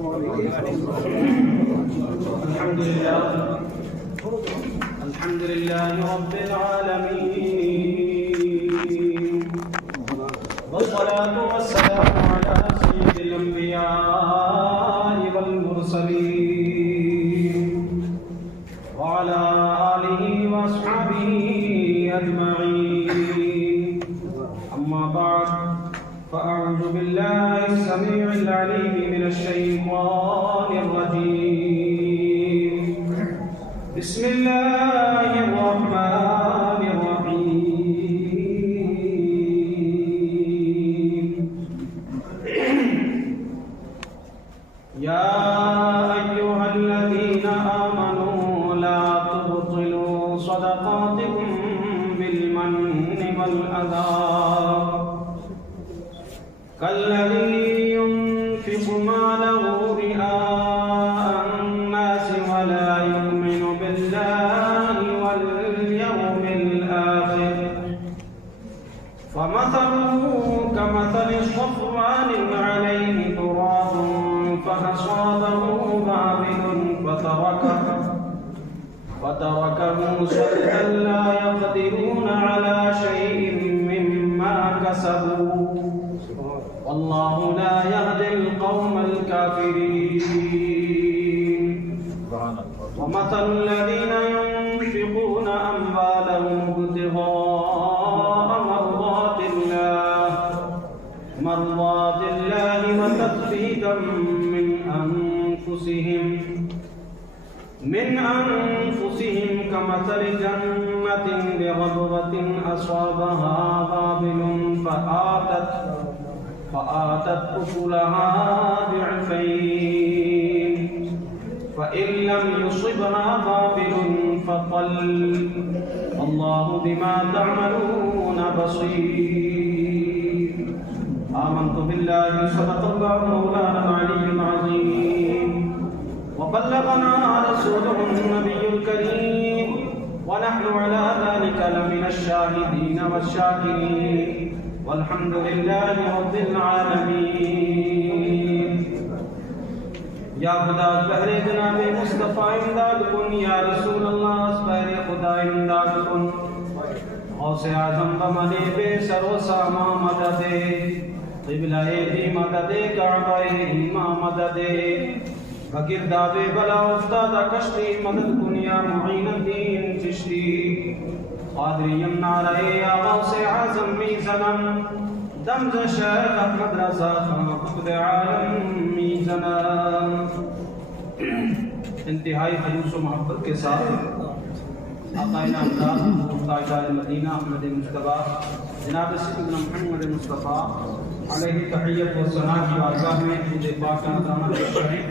الحمد لله رب العالمين، والصلاة والسلام على سيد الأنبياء والمرسلين وعلى آله وأصحابه أجمعين. أما بعد، فأعوذ بالله السميع العليم من الشيطان الرجيم. بسم الله الرحمن الرحيم. يا أيها الذين آمنوا لا تبطلوا صدقاتكم بالمن والأذى كالذي ينفق ماله رئاء الناس ولا يؤمن بالله واليوم الآخر، فمثله كمثل صفوان عليه تراب فأصابه وابل فتركه صلدا لا يقدرون على شيء مما كسبوا، والله لا يهدي القوم الكافرين. ومثل الذين ينفقون أموالهم ابتغاء مرضات الله وتثبيتا من أنفسهم كمثل جنة بربوة أصابها وابل فآتت أكلها ضعفين، فإن لم يصبها وابل فطل، والله بما تعملون بصير. آمنت بالله صدق الله مولانا العلي العظيم، وبلغنا رسوله النبي الكريم، ونحن على ذلك لمن الشاهدين والشاكرين، والحمد لله رب العالمین. یا خدا بہر جناب مصطفیٰ امداد کن، یا رسول اللہ بہر خدا امداد کن. غوث اعظم بمنے بے سر و ساما مدد، قبلہ دی مدد، کعبہ ایما مدد، بگرداب بلا افتاد کشتی مدد کن، یا معین الدین چشتی. قادریم نعرہ یا غوث اعظم میزنم، دمز شیخ احمد رضا خان قطب عالم میزنم. انتہائی خلوص و محبت کے ساتھ آقا نامدار تاجدار مدینہ احمد مصطفیٰ جناب سیدنا محمد مصطفیٰ علیہ تحیت و ثناء کی بارگاہ میں درود پاک کا نذرانہ پیش کریں.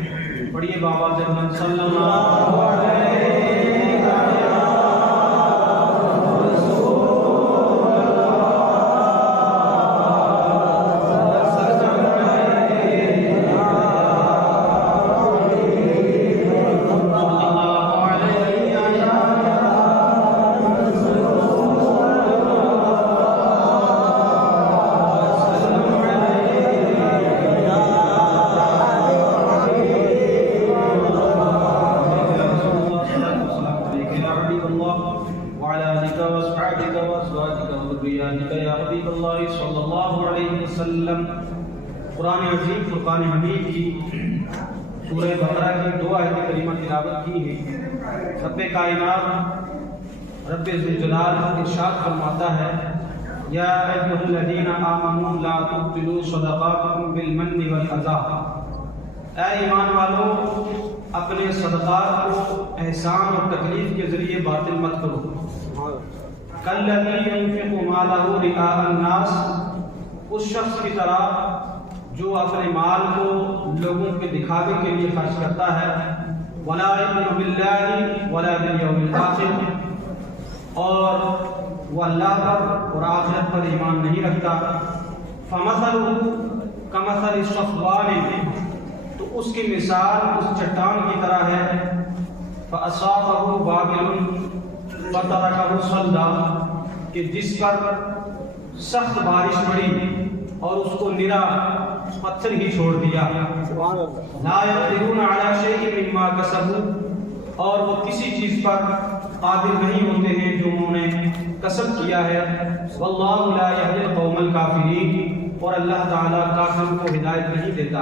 پڑھیے بابا بلند صلی اللہ علیہ قرآن عظیم فرقان حمید کی سورہ بقرہ کی 2 آیت کریمہ تلاوت کی ہے. رب کائنات رب ذوالجلال ارشاد فرماتا ہے، یا ایھا الذین آمنوا لا تبطلوا صدقاتکم بالمن والاذی. اے ایمان والو، اپنے صدقات کو احسان اور تکلیف کے ذریعے باطل مت کرو. کالذی ينفق مالہ رئاء الناس، اس شخص کی طرح جو اپنے مال کو لوگوں کے دکھاوے کے لیے خرچ کرتا ہے. ولا یؤمن باللہ ولا بالیوم الآخر، اور وہ اللہ پر اور آخرت پر ایمان نہیں رکھتا. فمثلہ کمثل صفوان، تو اس کی مثال اس چٹان کی طرح ہے. فأصابہ وابل فترکہ صلدا، کہ جس پر سخت بارش پڑی اور اس کو نرا پتھر ہی چھوڑ دیا. لا یقدرون علی شیء مما کسبوا، اور وہ کسی چیز پر قادر نہیں ہوتے ہیں جو انہوں نے کسب کیا ہے. واللہ لا یہدی القوم الکافرین، اور اللہ تعالیٰ کافروں کو ہدایت نہیں دیتا.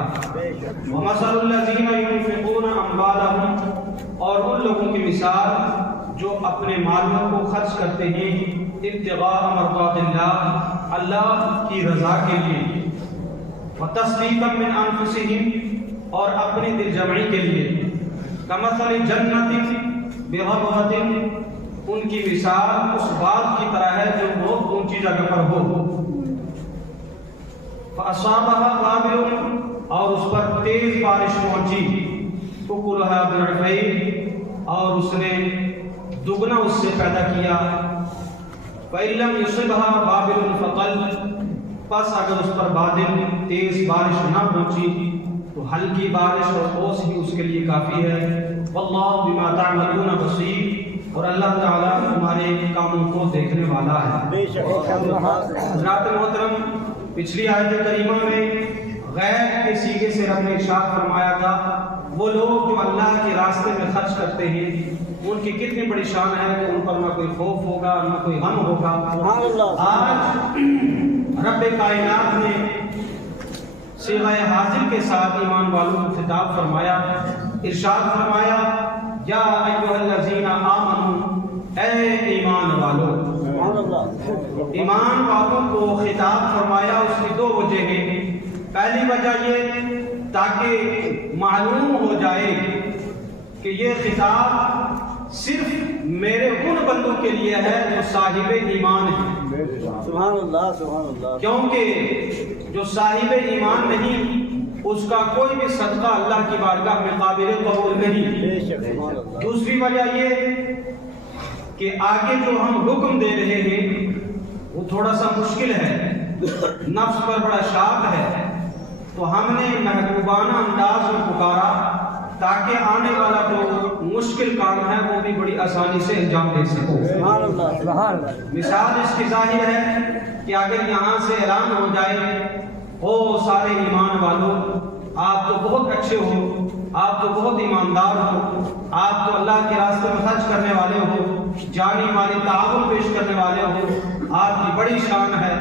ومثل الذین ينفقون اموالهم، اور ان لوگوں کی مثال جو اپنے مالوں کو خرچ کرتے ہیں ابتغاء مرضات اللہ، اللہ کی رضا کے لیے، وتصدیقا من انفسهم، اور اپنی دل جمعی کے لیے. کمثل جنت بربوۃ، ان کی مثال اس باغ کی طرح ہے جو بہت اونچی جگہ پر ہو. فاصابها وابل، اور اس پر تیز بارش پہنچی. اکلها ضعفین، اور اس نے دگنا اس سے پیدا کیا. فإن لم يصبها وابل فطل، پس اگر اس پر بادل تیز بارش نہ پہنچی تو ہلکی بارش اور اوس ہی اس کے لیے کافی ہے. واللہ بما تعملون بصیر، اور اللہ تعالیٰ تمہارے کاموں کو دیکھنے والا ہے. حضرات محترم، پچھلی آیت کریمہ میں غیب کے سیغے سے رب نے ارشاد فرمایا تھا وہ لوگ جو اللہ کے راستے میں خرچ کرتے ہیں ان کی کتنی بڑی شان ہے کہ ان پر نہ کوئی خوف ہوگا نہ کوئی غم ہوگا. آج رب کائنات نے صیغہ حاضر کے ساتھ ایمان والوں کو خطاب فرمایا. ارشاد فرمایا یا ایھا الذین آمنوا، اے ایمان والو. ایمان والوں کو خطاب فرمایا، اس کی دو وجہ ہیں. پہلی وجہ یہ تاکہ معلوم ہو جائے کہ یہ خطاب صرف میرے ان بندوں کے لیے ہے جو صاحب ایمان ہیں. سبحان اللہ سبحان اللہ. کیونکہ جو صاحب ایمان نہیں اس کا کوئی بھی صدقہ اللہ کی بارگاہ میں قابل قبول نہیں. دوسری وجہ یہ کہ آگے جو ہم حکم دے رہے ہیں وہ تھوڑا سا مشکل ہے، نفس پر بڑا شاق ہے، تو ہم نے محبوبانہ انداز میں پکارا تاکہ آنے والا جو مشکل کام ہے وہ بھی بڑی آسانی سے انجام دے سکو. مثال اس کی ظاہر ہے کہ اگر یہاں سے اعلان ہو جائے او سارے ایمان والوں آپ تو بہت اچھے ہو، آپ تو بہت ایماندار ہو، آپ تو اللہ کے راستے میں خرچ کرنے والے ہو، جانی مالی تعاون پیش کرنے والے ہو، آپ کی بڑی شان ہے.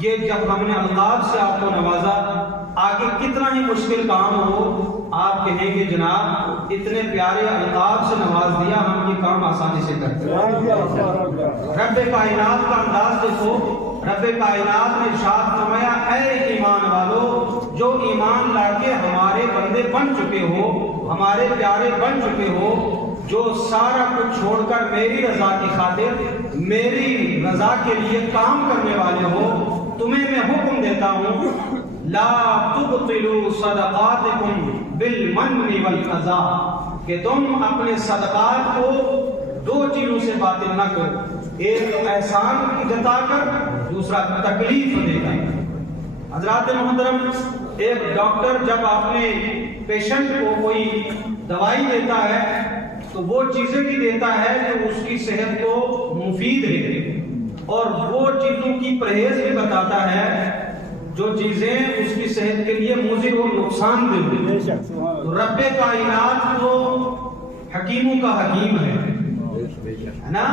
یہ جب ہم نے اللہ سے آپ کو نوازا، آگے کتنا ہی مشکل کام ہو آپ کہیں گے جناب اتنے پیارے الطاف سے نواز دیا، ہم یہ کام آسانی سے کرتے ہیں. رب کائنات کا انداز دیکھو. رب کائنات نے ارشاد فرمایا اے ایمان والو جو ایمان لا کے ہمارے بندے بن چکے ہو، ہمارے پیارے بن چکے ہو، جو سارا کچھ چھوڑ کر میری رضا کی خاطر میری رضا کے لیے کام کرنے والے ہو، تمہیں میں حکم دیتا ہوں لا تبطلوا صدقاتکم بالمن والاذى، کہ تم اپنے صدقات کو دو چیزوں سے باطل نہ کرو، ایک احسان جتا کر دوسرا تکلیف دے کر. حضرات محترم، ایک ڈاکٹر جب اپنے پیشنٹ کو کوئی دوائی دیتا ہے تو وہ چیزیں بھی دیتا ہے جو اس کی صحت کو مفید ہے، اور وہ چیزوں کی پرہیز بھی بتاتا ہے جو چیزیں اس کی صحت کے لیے مضر اور نقصان دہ ہیں. تو رب کائنات تو حکیموں کا حکیم ہے نا،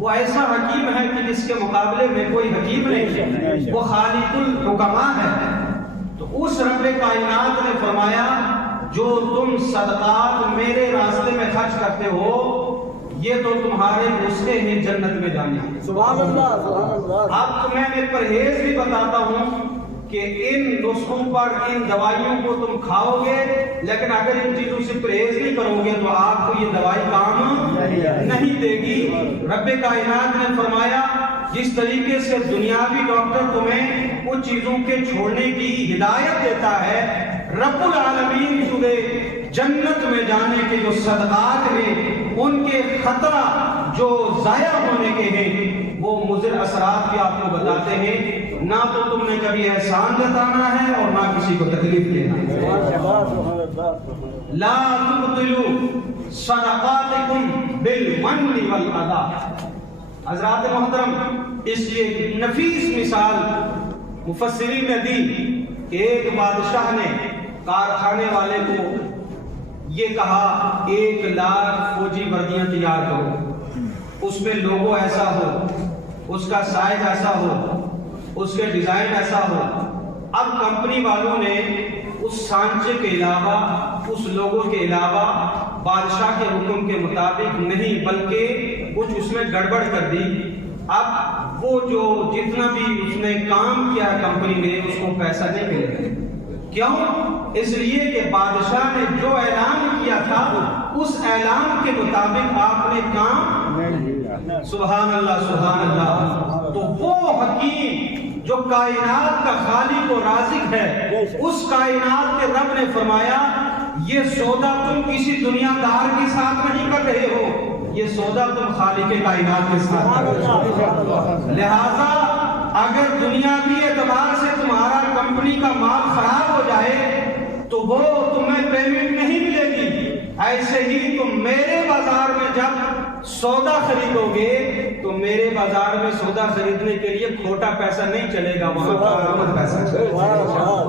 وہ ایسا حکیم ہے کہ جس کے مقابلے میں کوئی حکیم نہیں، وہ خالق الحکماء ہے. تو اس رب کائنات نے فرمایا جو تم صدقات میرے راستے میں خرچ کرتے ہو یہ تو تمہارے نسخے ہیں جنت میں جانے. سبحان اللہ سبحان اللہ. اب تمہیں میں پرہیز بھی بتاتا ہوں کہ ان نسخوں پر ان دوائیوں کو تم کھاؤ گے، لیکن اگر ان چیزوں سے پرہیز نہیں کرو گے تو آپ کو یہ دوائی کام نہیں دے گی. رب کائنات نے فرمایا جس طریقے سے دنیاوی ڈاکٹر تمہیں ان چیزوں کے چھوڑنے کی ہدایت دیتا ہے، رب العالمین تمہیں جنت میں جانے کے جو صدقات ہیں ان کے خطرہ جو ضائع ہونے کے ہیں وہ مضر اثرات بھی آپ کو بتاتے ہیں. نہ تو تم نے کبھی احسان جتانا ہے اور نہ کسی کو تکلیف دینا ہے. لا تبطلوا صدقاتکم بالمن والاذى. حضرات محترم، اس لیے نفیس مثال مفسرین نے دی کہ ایک بادشاہ نے کارخانے والے کو یہ کہا 1,00,000 فوجی وردیاں تیار کرو، اس میں لوگو ایسا ہو، اس کا سائز ایسا ہو، اس کے ڈیزائن ایسا ہو۔ اب کمپنی والوں نے اس سانچے کے علاوہ، اس لوگوں کے علاوہ بادشاہ کے حکم کے مطابق نہیں بلکہ کچھ اس میں گڑبڑ کر دی۔ اب وہ جو جتنا بھی اس نے کام کیا کمپنی نے، اس کو پیسہ نہیں ملے گا۔ کیوں؟ اس لیے کہ بادشاہ نے جو اعلان کیا تھا اس اعلان کے مطابق آپ نے کام، سبحان اللہ سبحان اللہ۔ تو وہ حکیم جو کائنات کا خالق و رازق ہے، اس کائنات کے رب نے فرمایا یہ سودا تم کسی دنیا دار کے ساتھ نہیں کر رہے ہو، یہ سودا تم خالق کائنات کے ساتھ کر رہے ہو۔ لہذا اگر دنیاوی اعتبار سے تمہارا کمپنی کا مال خراب ہو جائے تو وہ تمہیں پیمنٹ نہیں ملے گی۔ ایسے ہی تم میرے بازار میں جب سودا خریدو گے تو میرے بازار میں سودا خریدنے کے لیے کھوٹا پیسہ نہیں چلے گا، وہاں پر پیسہ چلے گا۔